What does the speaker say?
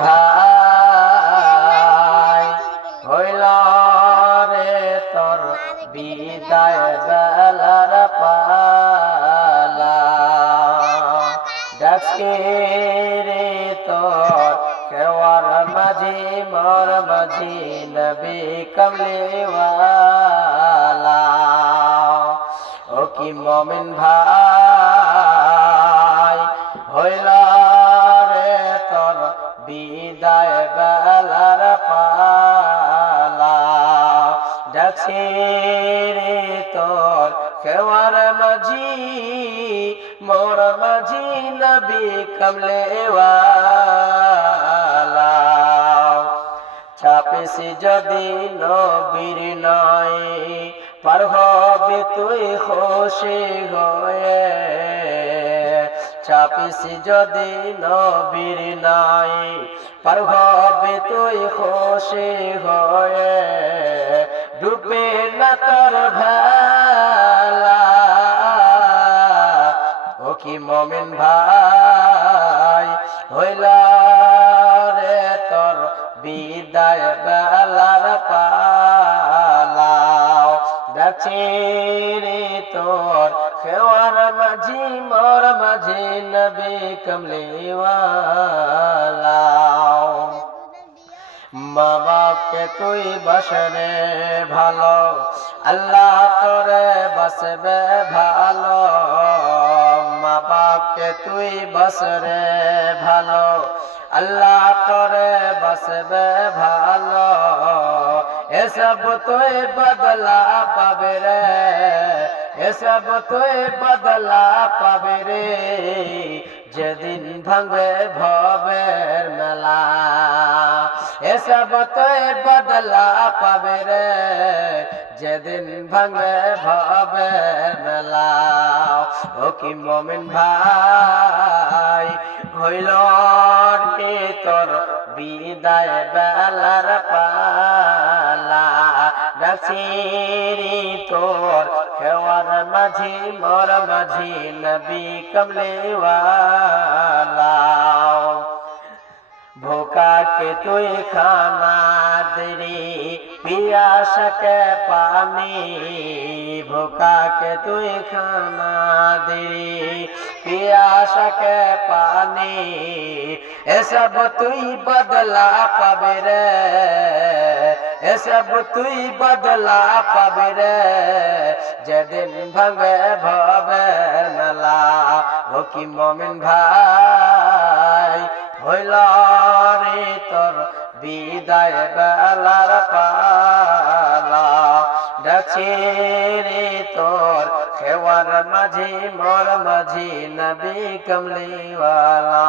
ভাই হইল রে তোর বিদায় বেলার পালা ডাকে রে তোর কেওয়ার মাঝি মোর মাঝি নবী কমলিওয়ালা ও কি মুমিন ভাই হইল রে তোর বিদায় বেলার পালা ডাকছে রে তোর কেওয়ার মাঝি মোর মাঝি নবী কমলেওয়ালা চাপিসি যদি নবীর নয় পার হবে তুই খুশি হয়ে চাপিসি যদি নবীর নাই পার হবে তুই খুশি হয়ে ডুবে না তোর ভেলা ও কি মুমিন ভাই হইলা রে তোর বিদায় বেলার পালা ডাকছে রে তোর কেওয়ার মাঝি মোর মাঝি নবী কমলিওয়ালা মা বাপকে তুই বসরে ভালো আল্লাহ তোরে বসবে ভালো মা বাপকে তুই বসরে ভালো আল্লাহ তোরে বসবে ভালো এসব তুই বদলা পাবে রে এসব তুই বদলা পাবে রে যেদিন ভাঙবে ভবের মেলা এসব তুই বদলা পাবে রে যেদিন ভাঙবে ভবের মেলা ও কি মুমিন ভাই হইল রে তোর বিদায় বেলার পালা ডাকছি রে তোর কেওয়ার মাঝি মোর মাঝি নবী কমলিওয়ালা भूखा के तुई खाना दे पियास के पानी भूखा के तुई खाना दे पियास के पानी ए सब तुई बदला पाबे रे ए सब तुई बदला पाबे रे जेदिन भांगे भवेर मेला ओ की मुमिन भाई হইল রে তোর বিদায় বেলার পালা ডাকছে রে তোর কেওয়ার মাঝি মোর মাঝি নবী কমলিওয়ালা